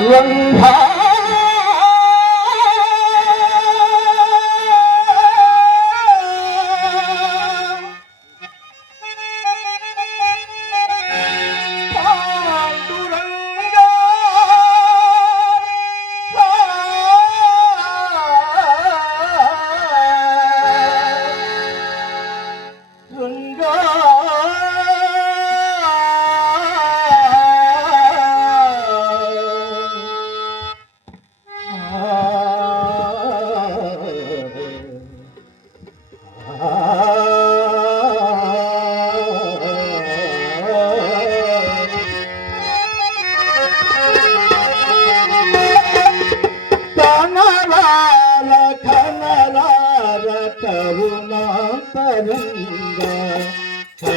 రంభా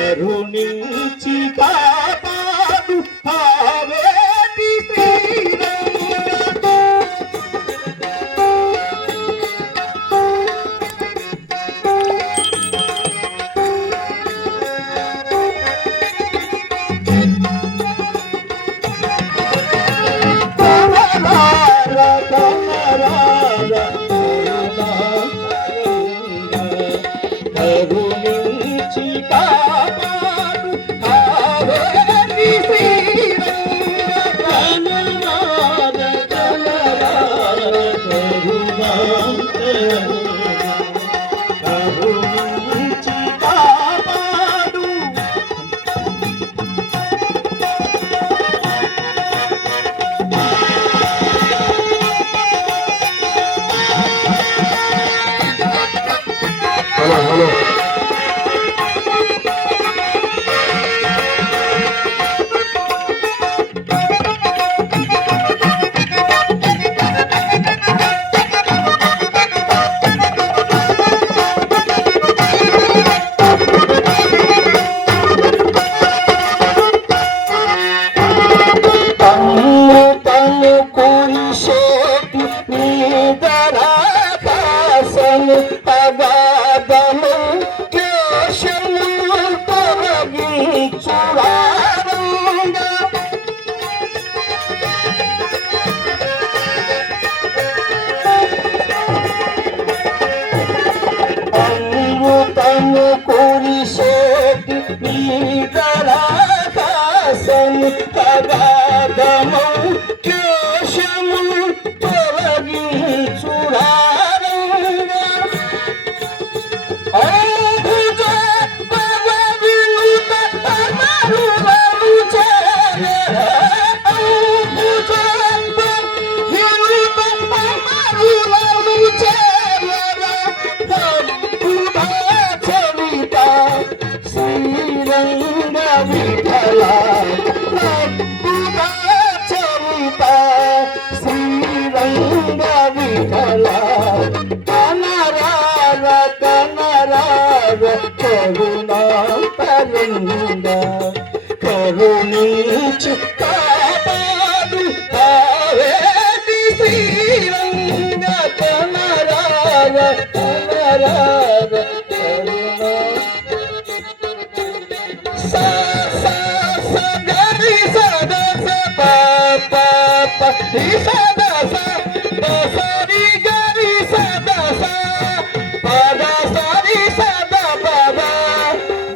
కరుణించి కాపాడు భావేటి కరుణించి కాపాడు భావేటి కరుణించి కాపాడు హలో కరుణించి కాపాడు భావేటి శ్రీరంగ కనరాగ కనరాగ కరుణ సా సా స గరి సద స ప ప ప రి సద స ద స రి గరి సద స ప ద స రి సద ప ద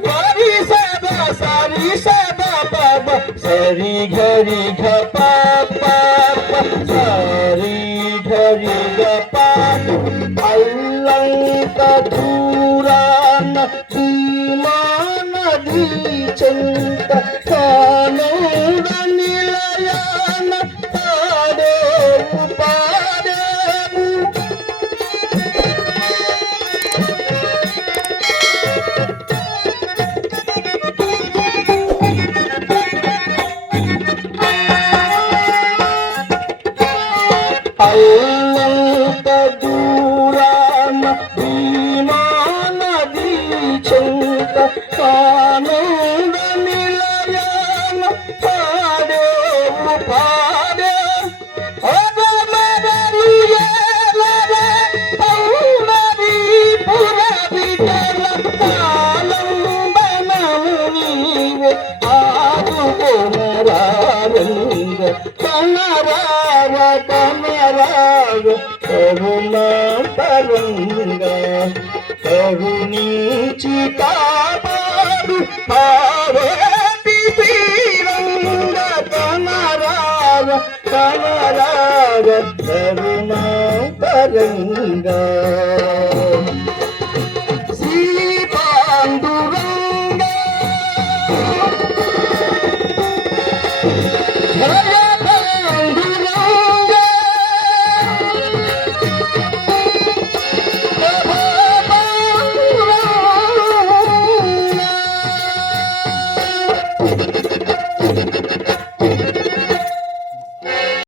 గరి సద స రి సద ప ద సరి గరి ఘ ప ప ప సరి గరి ఘ ప అల్లంక దూరాన నది చెంత కానూడ నిలయాన పాడేవు పాడేవు అల్లంక కనరావ కనరావ కరుణాంతరంగా కరుణించి కాపాడు పార్వతి శ్రీరంగ కనరావ కనరావ కరుణాంతరంగా